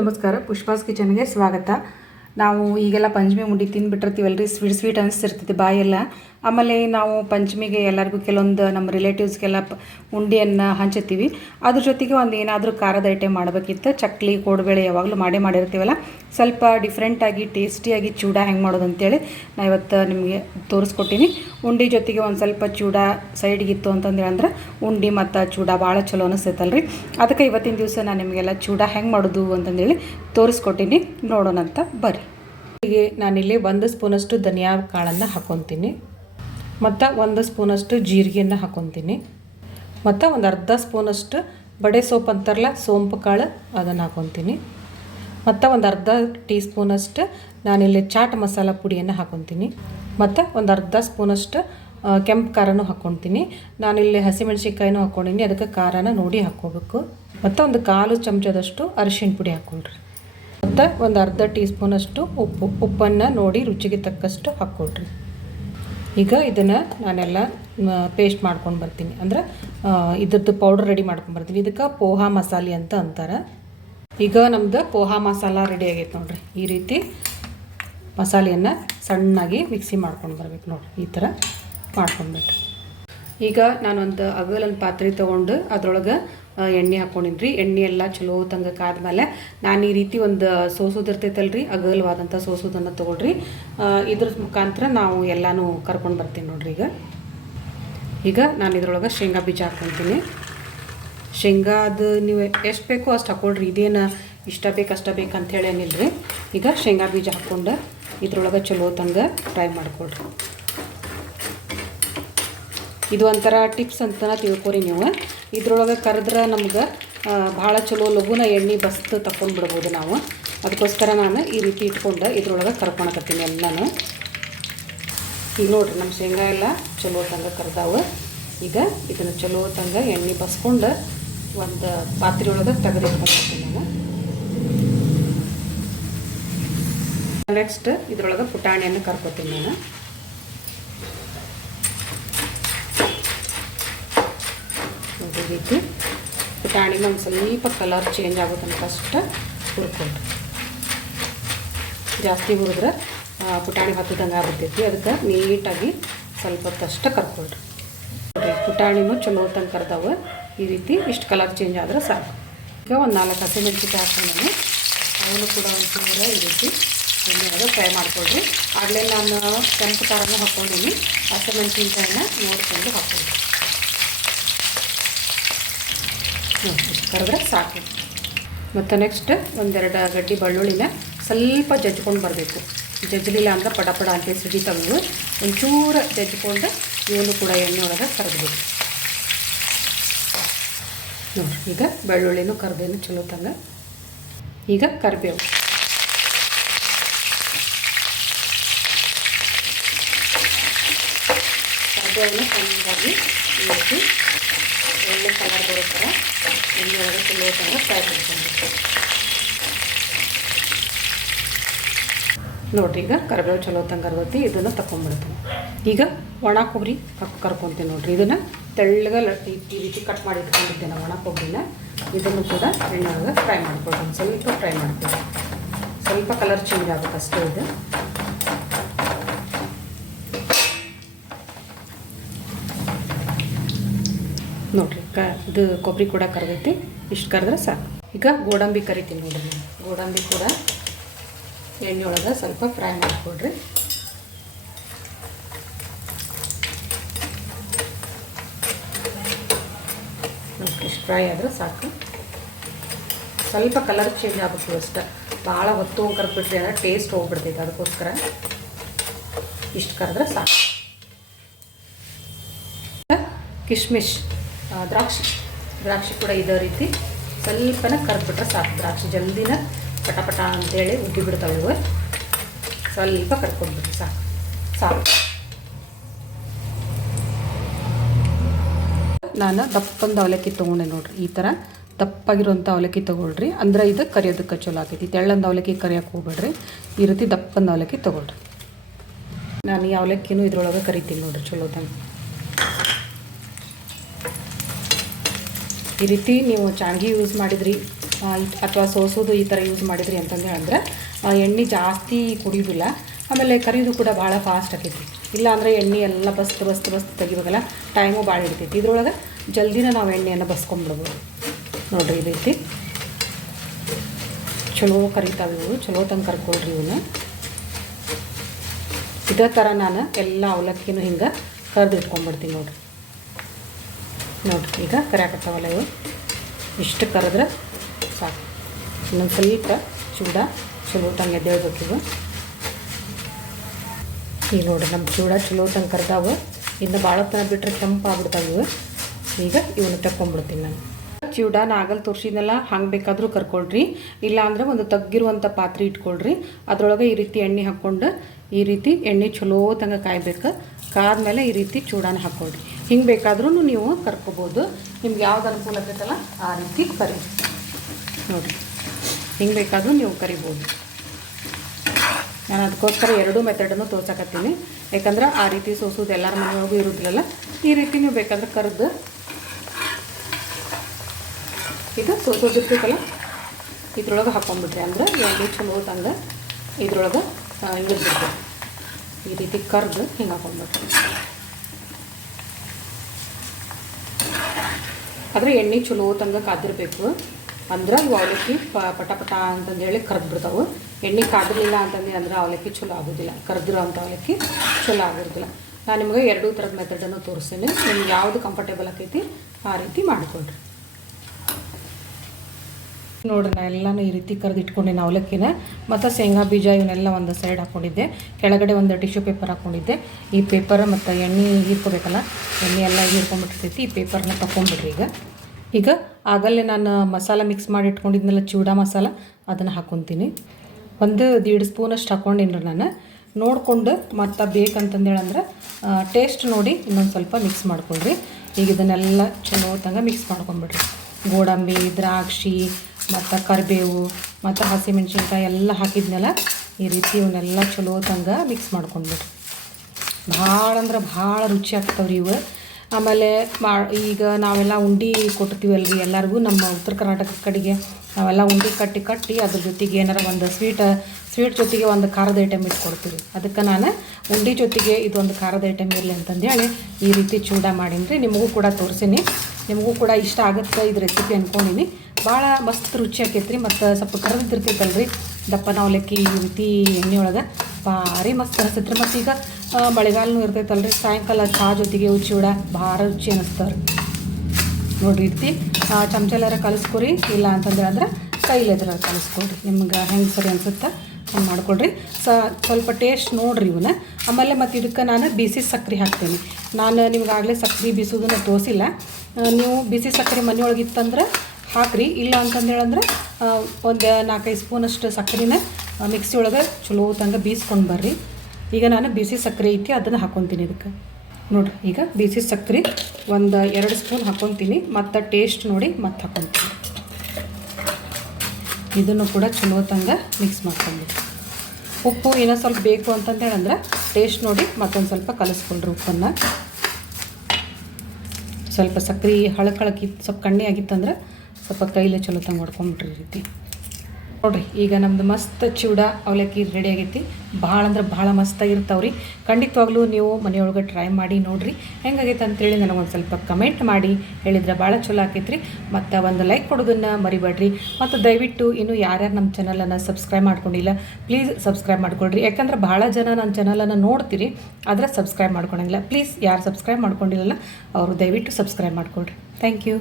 ನಮಸ್ಕಾರ ಪುಷ್ಪಾಸ್ ಕಿಚನ್ಗೆ ಸ್ವಾಗತ. ನಾವು ಈಗೆಲ್ಲ ಪಂಚಮಿ ಉಂಡಿ ತಿನ್ಬಿಟ್ಟಿರ್ತೀವಲ್ರಿ ಸ್ವೀಟ್ ಸ್ವೀಟ್ ಅನಿಸ್ತಿರ್ತೈತಿ ಬಾಯೆಲ್ಲ. ಆಮೇಲೆ ನಾವು ಪಂಚಮಿಗೆ ಎಲ್ಲರಿಗೂ ಕೆಲವೊಂದು ನಮ್ಮ ರಿಲೇಟಿವ್ಸ್ಗೆಲ್ಲ ಉಂಡಿಯನ್ನು ಹಂಚುತ್ತೀವಿ. ಅದ್ರ ಜೊತೆಗೆ ಒಂದು ಏನಾದರೂ ಖಾರದ ಐಟಮ್ ಮಾಡಬೇಕಿತ್ತು. ಚಕ್ಲಿ, ಕೋಡುಬೇಳೆ ಯಾವಾಗಲೂ ಮಾಡೇ ಮಾಡಿರ್ತೀವಲ್ಲ. ಸ್ವಲ್ಪ ಡಿಫ್ರೆಂಟಾಗಿ ಟೇಸ್ಟಿಯಾಗಿ ಚೂಡ ಹೆಂಗೆ ಮಾಡೋದು ಅಂತೇಳಿ ನಾ ಇವತ್ತು ನಿಮಗೆ ತೋರಿಸ್ಕೊಟ್ಟೀನಿ. ಉಂಡಿ ಜೊತೆಗೆ ಒಂದು ಸ್ವಲ್ಪ ಚೂಡ ಸೈಡ್ಗಿತ್ತು ಅಂತಂದೇಳಿ ಅಂದ್ರೆ ಉಂಡಿ ಮತ್ತು ಚೂಡ ಭಾಳ ಚಲೋ ಅನಿಸ್ತೈತಲ್ರಿ. ಅದಕ್ಕೆ ಇವತ್ತಿನ ದಿವಸ ನಾನು ನಿಮಗೆಲ್ಲ ಚೂಡ ಹೆಂಗೆ ಮಾಡೋದು ಅಂತಂದೇಳಿ ತೋರಿಸ್ಕೊಟ್ಟೀನಿ. ನೋಡೋಣ ಅಂತ ಬರ್ರಿ. ಹೀಗೆ ನಾನಿಲ್ಲಿ ಒಂದು ಸ್ಪೂನಷ್ಟು ಧನಿಯಾ ಕಾಳನ್ನು ಹಾಕ್ಕೊತೀನಿ ಮತ್ತು ಒಂದು ಸ್ಪೂನಷ್ಟು ಜೀರಿಗೆಯನ್ನು ಹಾಕೊತೀನಿ. ಮತ್ತು ಒಂದು ಅರ್ಧ ಸ್ಪೂನಷ್ಟು ಬಡೆ ಸೋಪ್ ಅಂತಾರಲ್ಲ, ಸೋಂಪು ಕಾಳು ಅದನ್ನು ಹಾಕೊತೀನಿ. ಮತ್ತು ಒಂದು ಅರ್ಧ ಟೀ ಸ್ಪೂನಷ್ಟು ನಾನಿಲ್ಲಿ ಚಾಟ್ ಮಸಾಲ ಪುಡಿಯನ್ನು ಹಾಕೊತೀನಿ. ಮತ್ತು ಒಂದು ಅರ್ಧ ಸ್ಪೂನಷ್ಟು ಕೆಂಪು ಖಾರನೂ ಹಾಕ್ಕೊತೀನಿ ನಾನಿಲ್ಲಿ ಹಸಿಮೆಣ್ಸಿನ್ಕಾಯಿನೂ ಹಾಕ್ಕೊಂಡಿನಿ ಅದಕ್ಕೆ ಖಾರನ ನೋಡಿ ಹಾಕ್ಕೋಬೇಕು. ಮತ್ತು ಒಂದು ಕಾಲು ಚಮಚದಷ್ಟು ಅರಿಶಿನ ಪುಡಿ ಹಾಕ್ಕೊಳ್ರಿ. ಮತ್ತು ಒಂದು ಅರ್ಧ ಟೀ ಸ್ಪೂನಷ್ಟು ಉಪ್ಪು, ಉಪ್ಪನ್ನು ನೋಡಿ ರುಚಿಗೆ ತಕ್ಕಷ್ಟು ಹಾಕ್ಕೊಳ್ರಿ. ಈಗ ಇದನ್ನು ನಾನೆಲ್ಲ ಪೇಸ್ಟ್ ಮಾಡ್ಕೊಂಡು ಬರ್ತೀನಿ. ಅಂದ್ರೆ ಇದ್ರದ್ದು ಪೌಡ್ರ್ ರೆಡಿ ಮಾಡ್ಕೊಂಡು ಬರ್ತೀನಿ. ಇದಕ್ಕೆ ಪೋಹಾ ಮಸಾಲೆ ಅಂತ ಅಂತಾರೆ. ಈಗ ನಮ್ದು ಪೋಹಾ ಮಸಾಲ ರೆಡಿ ಆಗೈತೆ ನೋಡ್ರಿ. ಈ ರೀತಿ ಮಸಾಲೆಯನ್ನು ಸಣ್ಣಾಗಿ ಮಿಕ್ಸಿ ಮಾಡ್ಕೊಂಡು ಬರ್ಬೇಕು ನೋಡಿರಿ. ಈ ಥರ ಮಾಡ್ಕೊಂಡ್ಬಿಟ್ಟು ಈಗ ನಾನೊಂದು ಅಗಲೊಂದು ಪಾತ್ರೆ ತೊಗೊಂಡು ಅದ್ರೊಳಗೆ ಎಣ್ಣೆ ರೀ ಎಣ್ಣೆ ಎಲ್ಲ ಚಲೋ ತಂಗ ಕಾದ್ಮೇಲೆ ನಾನು ಈ ರೀತಿ ಒಂದು ಸೋಸೋದು ರೀ ಅಗಲವಾದಂಥ ಸೋಸೋದನ್ನು ತೊಗೊಳ್ರಿ. ಇದ್ರ ಮುಖಾಂತರ ನಾವು ಎಲ್ಲನೂ ಕರ್ಕೊಂಡು ಬರ್ತೀನಿ ನೋಡ್ರಿ ಈಗ. ಈಗ ನಾನು ಇದ್ರೊಳಗೆ ಶೇಂಗಾ ಬೀಜ ಹಾಕ್ಕೊತೀನಿ ಶೇಂಗಾ ನೀವು ಎಷ್ಟು ಬೇಕೋ ಅಷ್ಟು ಹಾಕ್ಕೊಳ್ರಿ ಇದೇನು ಇಷ್ಟ ಬೇಕು ಅಷ್ಟ ಬೇಕು ಏನಿಲ್ಲ ರೀ ಈಗ ಶೇಂಗಾ ಬೀಜ ಹಾಕ್ಕೊಂಡು ಇದ್ರೊಳಗೆ ಚಲೋ ತಂಗ ಫ್ರೈ ಮಾಡ್ಕೊಳ್ರಿ. ಇದು ಒಂಥರ ಟಿಪ್ಸ್ ಅಂತನ ತಿಳ್ಕೊರಿ ನೀವು. ಇದ್ರೊಳಗೆ ಕರೆದ್ರೆ ನಮ್ಗೆ ಭಾಳ ಚಲೋ ಲಘುನ ಎಣ್ಣೆ ಬಸ್ತು ಬಿಡ್ಬೋದು ನಾವು. ಅದಕ್ಕೋಸ್ಕರ ನಾನು ಈ ರೀತಿ ಇಟ್ಕೊಂಡು ಇದ್ರೊಳಗೆ ಕರ್ಕೊಳಕತ್ತೀನಿ ಎಲ್ಲನೂ. ಈಗ ನೋಡ್ರಿ ನಮ್ಮ ಶೇಂಗಾ ಎಲ್ಲ ಚಲೋ ತಂಗ ಕರೆದಾವು. ಈಗ ಇದನ್ನು ಚಲೋ ತಂಗ ಎಣ್ಣೆ ಬಸ್ಕೊಂಡು ಒಂದು ಪಾತ್ರೆ ಒಳಗೆ ತೆಗೆದು ಇಟ್ಕೊಳ್ತೀನಿ ನಾನು. ನೆಕ್ಸ್ಟ್ ಇದ್ರೊಳಗೆ ಪುಟಾಣಿಯನ್ನು ಕರ್ಕೊತೀನಿ ನಾನು. ರೀತಿ ಪುಟಾಣಿನ ಒಂದು ಸ್ವಲ್ಪ ಕಲರ್ ಚೇಂಜ್ ಆಗೋ ತನಕ ಅಷ್ಟು ಹುರ್ಕೊಳ್ರಿ ಜಾಸ್ತಿ ಹುರಿದ್ರೆ ಪುಟಾಣಿ ಹತ್ತದಂಗೆ ಆಗ್ಬಿಡ್ತೈತಿ. ಅದಕ್ಕೆ ನೀಟಾಗಿ ಸ್ವಲ್ಪ ಹೊತ್ತಷ್ಟು ಕರ್ಕೊಳ್ರಿ ಪುಟಾಣಿನೂ ಚಲೋ ತಂಗೆ ಕರ್ದಾವೆ. ಈ ರೀತಿ ಇಷ್ಟು ಕಲರ್ ಚೇಂಜ್ ಆದ್ರೆ ಸಾಕು. ಈಗ ಒಂದು ನಾಲ್ಕು ಹಸಿಮೆಣ್ಸಿಕಾಯಿ ಹಾಕೊಂಡು ಅವನು ಕೂಡ ಒಂದು ಚೂರ ಈ ರೀತಿ ಎಣ್ಣೆಯೊಳಗೆ ಫ್ರೈ ಮಾಡ್ಕೊಳ್ರಿ. ಆಗಲೇ ನಾನು ಕೆಂಪು ಖಾರನೂ ಹಾಕ್ಕೊಂಡಿನಿ ಹಸಿಮೆಣ್ಸಿನ್ಕಾಯಿನ ನೋಡ್ಕೊಂಡು ಹಾಕ್ಕೊಳ್ರಿ ನೋಡಿ ಇಷ್ಟು ಕರೆದ್ರೆ ಸಾಕು. ಮತ್ತು ನೆಕ್ಸ್ಟ್ ಒಂದೆರಡು ಗಡ್ಡಿ ಬೆಳ್ಳುಳ್ಳಿನ ಸ್ವಲ್ಪ ಜಜ್ಕೊಂಡು ಬರಬೇಕು. ಜಜ್ಜಲಿಲ್ಲ ಅಂದ್ರೆ ಪಡ ಪಡ ಅಂತ ಸಿಡಿತಾವು ಒಂಚೂರು ಜಜ್ಕೊಂಡು ಇವನು ಕೂಡ ಎಣ್ಣೆ ಒಳಗೆ ಕರೆದ್ಬೇಕು ನೋಡಿರಿ ಈಗ ಬೆಳ್ಳುಳ್ಳಿನೂ ಕರಿಬೇನು ಚಲೋ ತಂಗ. ಈಗ ಕರಿಬೇವು. ಕರಿಬೇವನ್ನು ಚೆನ್ನಾಗಿ ಒಳ್ಳೆ ಕಲರ್ ಬರೋ ಥರ ಎಣ್ಣೆ ಒಳಗೆ ಚಲೋ ಥರ ಫ್ರೈ ಮಾಡ್ಕೊಬೇಕು ನೋಡ್ರಿ, ಈಗ ಕರಿಬೇವು ಚಲೋ ತಂಗ ಕರ್ಗೋತಿ ಇದನ್ನು ತಗೊಂಡ್ಬಿಡ್ತೀನಿ ಈಗ ಒಣ ಕೊಬ್ಬರಿ ಕಕ್ ಕರ್ಕೊತೀನಿ ನೋಡ್ರಿ. ಇದನ್ನು ತೆಳ್ಳಗೆ ಲಟ್ಟಿ ಈ ಈ ರೀತಿ ಕಟ್ ಮಾಡಿ ಇಟ್ಕೊಂಡಿದ್ದೆ ನಾವು ಒಣ ಕೊಬ್ಬರಿನ. ಇದನ್ನು ಕೂಡ ಎಣ್ಣೆ ಒಳಗೆ ಫ್ರೈ ಮಾಡ್ಕೊಳ್ತೀನಿ. ಸ್ವಲ್ಪ ಫ್ರೈ ಮಾಡ್ತೀನಿ. ಸ್ವಲ್ಪ ಕಲರ್ ಚೇಂಜ್ ಆಗುತ್ತೆ ಅಷ್ಟೇ ಇದು. ನೋಡ್ರಿ, ಕ, ಇದು ಕೊಬ್ಬರಿ ಕೂಡ ಕರ್ದೈತಿ. ಇಷ್ಟು ಕರೆದ್ರೆ ಸಾಕು. ಈಗ ಗೋಡಂಬಿ ಕರಿತೀನಿ ನೋಡ್ರಿ. ಗೋಡಂಬಿ ಕೂಡ ಎಣ್ಣೆ ಒಳಗೆ ಸ್ವಲ್ಪ ಫ್ರೈ ಮಾಡಿಕೊಡ್ರಿ. ಇಷ್ಟು ಫ್ರೈ ಆದರೆ ಸಾಕು. ಸ್ವಲ್ಪ ಕಲರ್ ಚೇಂಜ್ ಆಗ್ಬೇಕು ಅಷ್ಟೆ. ಭಾಳ ಹೊತ್ತು ಕರ್ಬಿಟ್ರೆ ಟೇಸ್ಟ್ ಹೋಗ್ಬಿಡ್ತೈತೆ ಅದಕ್ಕೋಸ್ಕರ. ಇಷ್ಟು ಕರೆದ್ರೆ ಸಾಕು. ಕಿಶ್ಮಿಶ್. ದ್ರಾಕ್ಷಿ. ದ್ರಾಕ್ಷಿ ಕೂಡ ಇದೇ ರೀತಿ ಸ್ವಲ್ಪನ ಕರ್ದ್ಬಿಟ್ರೆ ಸಾಕು. ದ್ರಾಕ್ಷಿ ಜಲ್ದಿನ ಪಟ ಪಟ ಅಂತೇಳಿ ಉಬ್ಬಿ ಬಿಡ್ತಾವೆ ಇವು. ಸ್ವಲ್ಪ ಕರ್ಕೊಂಡ್ಬಿಟ್ರೆ ಸಾಕು. ಸಾಕು. ನಾನು ದಪ್ಪಂದು ಅವಲಕ್ಕಿ ತೊಗೊಂಡೆ ನೋಡ್ರಿ. ಈ ಥರ ದಪ್ಪಾಗಿರುವಂಥ ಅವಲಕ್ಕಿ ತೊಗೊಳ್ರಿ. ಅಂದ್ರೆ ಇದು ಕರಿಯೋದಕ್ಕೆ ಚಲೋ ಆಗೈತಿ ತೆಳ್ಳಂದು ಅವಲಕ್ಕಿ ಕರಿಯೋಕೆ ಹೋಗ್ಬೇಡ್ರಿ. ಈ ರೀತಿ ದಪ್ಪಂದು ಅವಲಕ್ಕಿ ತೊಗೊಳ್ರಿ. ನಾನು ಈ ಅವಲಕ್ಕಿನೂ ಇದ್ರೊಳಗೆ ಕರಿತೀನಿ ನೋಡ್ರಿ. ಚಲೋದಂಗೆ ಈ ರೀತಿ ನೀವು ಚಾಂಗಿ ಯೂಸ್ ಮಾಡಿದ್ರಿ ಅಥವಾ ಸೋಸೋದು ಈ ಥರ ಯೂಸ್ ಮಾಡಿದ್ರಿ ಅಂತಂದು ಅಂದ್ರೆ ಎಣ್ಣೆ ಜಾಸ್ತಿ ಕುಡಿಯೋದಿಲ್ಲ, ಆಮೇಲೆ ಕರಿಯೋದು ಕೂಡ ಭಾಳ ಫಾಸ್ಟ್ ಆಕೈತಿ ಇಲ್ಲ ಅಂದರೆ ಎಣ್ಣೆ ಎಲ್ಲ ಬಸ್ತು ಬಸ್ತು ಬಸ್ತು ತೆಗಿಬೇಕಲ್ಲ ಟೈಮು ಭಾಳ ಇರ್ತೈತಿ ಇದ್ರೊಳಗೆ ಜಲ್ದಿನ ನಾವು ಎಣ್ಣೆಯನ್ನು ಬಸ್ಕೊಂಬಿಡ್ಬೋದು. ನೋಡಿರಿ ಈ ರೀತಿ. ಚಲೋ ಕರಿತಾವೆ ಇವು ಚಲೋ ತಂಗೆ ಕರ್ಕೊಳ್ರಿ ಇವನ್ನ ಇದೇ ಥರ ನಾನು ಎಲ್ಲ ಅವಲಕ್ಕಿನೂ ಹಿಂಗೆ ಕರೆದಿಟ್ಕೊಂಡ್ಬಿಡ್ತೀನಿ ನೋಡಿರಿ. ನೋಡಿರಿ ಈಗ ಕರಿಯಾಕತ್ತಾವಲ್ಲ ಇವು ಇಷ್ಟು ಕರೆದ್ರೆ ಸಾಕು. ಇನ್ನೊಂದು ಸ್ವಲ್ಪ ಚೂಡ, ಚಲೋ ತಂಗೆ ಎದ್ದೇಳ್ಬೇಕು ಇವು. ಈಗ ನೋಡಿರಿ ನಮ್ಮ ಚೂಡ ಚಲೋ ತಂಗೆ ಕರೆದಾವು. ಇನ್ನು ಭಾಳ ತನ ಬಿಟ್ಟರೆ ಕೆಂಪಾಗ್ಬಿಡ್ತಾವೆ ಇವು. ಈಗ ಇವನ್ನ ತಕ್ಕೊಂಬಿಡ್ತೀನಿ ನಾನು. ಚಿವಡ ನಾಗಲ್ ತೋರಿಸಿದ್ನೆಲ್ಲ, ಹಂಗೆ ಬೇಕಾದರೂ ಕರ್ಕೊಳ್ರಿ. ಇಲ್ಲಾಂದ್ರೆ ಒಂದು ತಗ್ಗಿರುವಂಥ ಪಾತ್ರೆ ಇಟ್ಕೊಳ್ರಿ. ಅದರೊಳಗೆ ಈ ರೀತಿ ಎಣ್ಣೆ ಹಾಕ್ಕೊಂಡು, ಈ ರೀತಿ ಎಣ್ಣೆ ಚಲೋ ತಂಗ ಕಾಯ್ಬೇಕು. ಕಾದ್ಮೇಲೆ ಈ ರೀತಿ ಚೂಡಾನ ಹಾಕ್ಕೊಳ್ರಿ ಹಿಂಗೆ ಬೇಕಾದ್ರೂ ನೀವು ಕರ್ಕೋಬೋದು. ನಿಮ್ಗೆ ಯಾವ್ದು ಅನುಕೂಲ ಆಗೈತಲ್ಲ ಆ ರೀತಿ ಕರಿ. ನೋಡಿರಿ. ಹಿಂಗೆ ಬೇಕಾದರೂ ನೀವು ಕರಿಬೋದು. ನಾನು ಅದಕ್ಕೋಸ್ಕರ ಎರಡೂ ಮೆಥಡನ್ನು ತೋರ್ಸಕತ್ತೀನಿ. ಯಾಕಂದ್ರೆ ಆ ರೀತಿ ಸೋಸೋದು ಎಲ್ಲರ ಮನೆಯೊಳಗೂ ಇರೋದಿಲ್ಲಲ್ಲ, ಈ ರೀತಿ ನೀವು ಬೇಕಾದ್ರೆ ಕರೆದು ಈಗ ಸೋಸೋದಿರ್ತೈತಲ್ಲ ಇದ್ರೊಳಗೆ ಹಾಕೊಂಡ್ಬಿಟ್ರಿ ಅಂದ್ರೆ ಎಣ್ಣೆ ಚಲೋ ತಂಗ ಇದ್ರೊಳಗೆ ಇಳಿದ್ಬಿಡ್ತೈತೆ ಈ ರೀತಿ ಕರ್ದು ಹಿಂಗೆ ಹಾಕೊಂಡ್ಬಿಟ್ರಿ. ಆದರೆ ಎಣ್ಣೆ ಚಲೋ ತಂಗ ಕಾದಿರಬೇಕು. ಅಂದ್ರೆ ಇವು ಅವಲಕ್ಕಿ ಪ ಪಟ ಪಟ ಅಂತಂದೇಳಿ ಕರ್ದು ಬಿಡ್ತಾವೆ ಎಣ್ಣೆ ಕಾದಿರಲಿಲ್ಲ ಅಂತಂದು ಅಂದ್ರೆ ಅವಲಕ್ಕಿ ಚಲೋ ಆಗೋದಿಲ್ಲ. ಕರ್ದಿರೋ ಅಂಥ ಅವಲಕ್ಕಿ ಚಲೋ ಆಗಿರೋದಿಲ್ಲ ನಾನು ನಿಮಗೆ ಎರಡೂ ಥರದ ಮೆಥಡನ್ನು ತೋರಿಸ್ತೀನಿ. ನಿಮ್ಗೆ ಯಾವುದು ಕಂಫರ್ಟೇಬಲ್ ಆಕೈತಿ ಆ ರೀತಿ ಮಾಡಿಕೊಡ್ರಿ ನೋಡ್ರಿ, ನಾ ಎಲ್ಲನೂ ಈ ರೀತಿ ಕರೆದು ಇಟ್ಕೊಂಡಿನಿ ಅವಲಕ್ಕಿನ. ಮತ್ತು ಶೇಂಗಾ ಬೀಜ ಇವನ್ನೆಲ್ಲ ಒಂದು ಸೈಡ್ ಹಾಕ್ಕೊಂಡಿದ್ದೆ ಕೆಳಗಡೆ ಒಂದು ಟಿಶ್ಯೂ ಪೇಪರ್ ಹಾಕ್ಕೊಂಡಿದ್ದೆ ಈ ಪೇಪರ್ ಮತ್ತು ಎಣ್ಣೆ ಹೀರ್ಕೋಬೇಕಲ್ಲ, ಎಣ್ಣೆ ಎಲ್ಲ ಹೀರ್ಕೊಂಡ್ಬಿಟ್ಟಿರ್ತೈತಿ, ಈ ಪೇಪರ್ನ ತಗೊಂಡ್ಬಿಡ್ರಿ ಈಗ. ಈಗ ಆಗಲ್ಲೇ ನಾನು ಮಸಾಲ ಮಿಕ್ಸ್ ಮಾಡಿ ಇಟ್ಕೊಂಡಿದ್ನಲ್ಲ, ಚೂಡಾ ಮಸಾಲ, ಅದನ್ನು ಹಾಕ್ಕೊತೀನಿ ಒಂದು ದೀಡ್ ಸ್ಪೂನಷ್ಟು ಹಾಕ್ಕೊಂಡಿನ್ರಿ ನಾನು. ನೋಡಿಕೊಂಡು ಮತ್ತು ಬೇಕಂತಂದೇಳಂದ್ರೆ ಟೇಸ್ಟ್ ನೋಡಿ ಇನ್ನೊಂದು ಸ್ವಲ್ಪ ಮಿಕ್ಸ್ ಮಾಡ್ಕೊಳ್ರಿ. ಈಗ ಇದನ್ನೆಲ್ಲ ಚಲೋ ತಂಗ ಮಿಕ್ಸ್ ಮಾಡ್ಕೊಂಬಿಡ್ರಿ ಗೋಡಂಬಿ, ದ್ರಾಕ್ಷಿ ಮತ್ತು ಕರಿಬೇವು, ಮತ್ತು ಹಸಿಮೆಣ್ಸಿನ್ಕಾಯಿ ಎಲ್ಲ ಹಾಕಿದ್ನೆಲ್ಲ, ಈ ರೀತಿ ಇವನ್ನೆಲ್ಲ ಚಲೋ ತಂಗ ಮಿಕ್ಸ್ ಮಾಡ್ಕೊಂಡ್ಬಿಡ್ರಿ ಭಾಳ ಅಂದ್ರೆ ಭಾಳ ರುಚಿ ಆಗ್ತಾವ್ರಿ ಇವು. ಆಮೇಲೆ ಮಾ ಈಗ ನಾವೆಲ್ಲ ಉಂಡೆ ಕೊಟ್ಟಿರ್ತೀವಲ್ರಿ ಎಲ್ಲರಿಗೂ, ನಮ್ಮ ಉತ್ತರ ಕರ್ನಾಟಕ ಕಡೆಗೆ ನಾವೆಲ್ಲ ಉಂಡೆ ಕಟ್ಟಿ ಕಟ್ಟಿ ಅದ್ರ ಜೊತೆಗೆ ಏನಾರ ಒಂದು ಸ್ವೀಟ ಸ್ವೀಟ್ ಜೊತೆಗೆ ಒಂದು ಖಾರದ ಐಟಮ್ ಇಟ್ಕೊಡ್ತೀವಿ. ಅದಕ್ಕೆ ನಾನು ಉಂಡೆ ಜೊತೆಗೆ ಇದೊಂದು ಖಾರದ ಐಟಮ್ ಇರಲಿ ಅಂತಂದೇಳಿ ಈ ರೀತಿ ಚೂಡ ಮಾಡೀನಿ ನಿಮಗೂ ಕೂಡ ತೋರಿಸೀನಿ. ನಿಮಗೂ ಕೂಡ ಇಷ್ಟ ಆಗುತ್ತೆ ಇದು ರೆಸಿಪಿ ಅಂದ್ಕೊಂಡಿನಿ ಭಾಳ ಮಸ್ತ್ ರುಚಿ ಆಕೈತ್ರಿ, ಮತ್ತು ಸ್ವಲ್ಪ ರೀ ದಪ್ಪ ಅವಲಕ್ಕಿ ಈ ರೀತಿ ಎಣ್ಣೆ ಒಳಗೆ ಭಾರಿ ಮಸ್ತ್ ಅನಿಸ್ತೈತೆ ರೀ ಮತ್ತು ಈಗ ಮಳೆಗಾಲನೂ ಇರ್ತೈತಲ್ಲ ರೀ ಸಾಯಂಕಾಲ ಚಹಾ ಜೊತೆಗೆ ಉಚ್ಚಿ ಉಡ ಭಾಳ ರುಚಿ ಅನಿಸ್ತಾವ್ರಿ. ನೋಡಿರಿ ರೀತಿ ಚಮಚಲಾರ ಕಲಿಸ್ಕೊರಿ, ಇಲ್ಲ ಅಂತಂದ್ರೆ ಅಂದ್ರೆ ಕೈಲೆದ್ರ ಕಲಿಸ್ಕೊಡ್ರಿ ನಿಮ್ಗೆ ಹೆಂಗೆ ಸರಿ ಅನಿಸುತ್ತೆ ಹಂಗೆ ಸ, ಸ್ವಲ್ಪ ಟೇಸ್ಟ್ ನೋಡಿರಿ ಇವನ್ನ ಆಮೇಲೆ ಮತ್ತು ಇದಕ್ಕೆ ನಾನು ಬಿಸಿ ಸಕ್ಕರೆ ಹಾಕ್ತೀನಿ. ನಾನು ನಿಮ್ಗೆ ಆಗಲೇ ಸಕ್ಕರೆ ಬೀಸೋದನ್ನ ತೋರಿಸಿಲ್ಲ. ನೀವು ಬಿಸಿ ಸಕ್ಕರೆ ಮನೆಯೊಳಗೆ ಇತ್ತಂದ್ರೆ ಹಾಕ್ರಿ. ಇಲ್ಲ ಅಂತಂದೇಳಂದ್ರೆ ಒಂದು ನಾಲ್ಕೈದು ಸ್ಪೂನಷ್ಟು ಸಕ್ಕರೆನ ಮಿಕ್ಸಿ ಒಳಗೆ ಚಲೋ ತಂಗ ಬೀಸ್ಕೊಂಡು ಬರ್ರಿ. ಈಗ ನಾನು ಬಿಸಿ ಸಕ್ಕರೆ ಐತಿ, ಅದನ್ನು ಹಾಕೊತೀನಿ ಇದಕ್ಕೆ. ನೋಡಿರಿ, ಈಗ ಬಿಸಿ ಸಕ್ಕರೆ ಒಂದು ಎರಡು ಸ್ಪೂನ್ ಹಾಕ್ಕೊತೀನಿ ಮತ್ತು ಟೇಸ್ಟ್ ನೋಡಿ ಮತ್ತೆ ಹಾಕ್ಕೊತೀನಿ ಇದನ್ನು ಕೂಡ ಚಲೋ ತಂಗ ಮಿಕ್ಸ್ ಮಾಡ್ಕೊಂಡು ಉಪ್ಪು ಏನೋ ಸ್ವಲ್ಪ ಬೇಕು ಅಂತಂದೇಳಂದ್ರೆ ಟೇಸ್ಟ್ ನೋಡಿ ಮತ್ತೊಂದು ಸ್ವಲ್ಪ ಕಲಿಸ್ಕೊಳ್ರಿ ಉಪ್ಪನ್ನು. ಸ್ವಲ್ಪ ಸಕ್ಕರೆ ಹಳಕಳಕಿತ್ತು ಸ್ವಲ್ಪ ಕಣ್ಣೆ ಆಗಿತ್ತಂದ್ರೆ ಸ್ವಲ್ಪ ಕೈಲೇ ಚಲೋ ತಂಗ ಹೊಡ್ಕೊಂಬಿಟ್ರಿ ರೀತಿ. ನೋಡ್ರಿ, ಈಗ ನಮ್ದು ಮಸ್ತ್ ಚೂಡ ಅವಲಕ್ಕಿ ರೆಡಿ ಆಗೈತಿ. ಭಾಳ ಅಂದ್ರೆ ಭಾಳ ಮಸ್ತಾಗಿರ್ತಾವ್ರಿ ಖಂಡಿತವಾಗ್ಲೂ ನೀವು ಮನೆಯೊಳಗೆ ಟ್ರೈ ಮಾಡಿ ನೋಡ್ರಿ. ಹೆಂಗಾಗೈತೆ ಅಂತೇಳಿ ನನಗೊಂದು ಸ್ವಲ್ಪ ಕಮೆಂಟ್ ಮಾಡಿ ಹೇಳಿದ್ರೆ ಭಾಳ ಚಲೋ ಆಕೈತ್ರಿ. ಮತ್ತು ಒಂದು ಲೈಕ್ ಕೊಡೋದನ್ನು ಮರಿಬೇಡ್ರಿ. ಮತ್ತು ದಯವಿಟ್ಟು ಇನ್ನೂ ಯಾರ್ಯಾರು ನಮ್ಮ ಚಾನಲನ್ನು ಸಬ್ಸ್ಕ್ರೈಬ್ ಮಾಡ್ಕೊಂಡಿಲ್ಲ ಪ್ಲೀಸ್ ಸಬ್ಸ್ಕ್ರೈಬ್ ಮಾಡ್ಕೊಳ್ರಿ. ಯಾಕಂದ್ರೆ ಭಾಳ ಜನ ನನ್ನ ಚಾನಲನ್ನು ನೋಡ್ತೀರಿ, ಆದರೆ ಸಬ್ಸ್ಕ್ರೈಬ್ ಮಾಡ್ಕೊಳಂಗಿಲ್ಲ ಪ್ಲೀಸ್ ಯಾರು ಸಬ್ಸ್ಕ್ರೈಬ್ ಮಾಡ್ಕೊಂಡಿಲ್ಲ ಅವರು ದಯವಿಟ್ಟು ಸಬ್ಸ್ಕ್ರೈಬ್ ಮಾಡ್ಕೊಳ್ರಿ. Thank you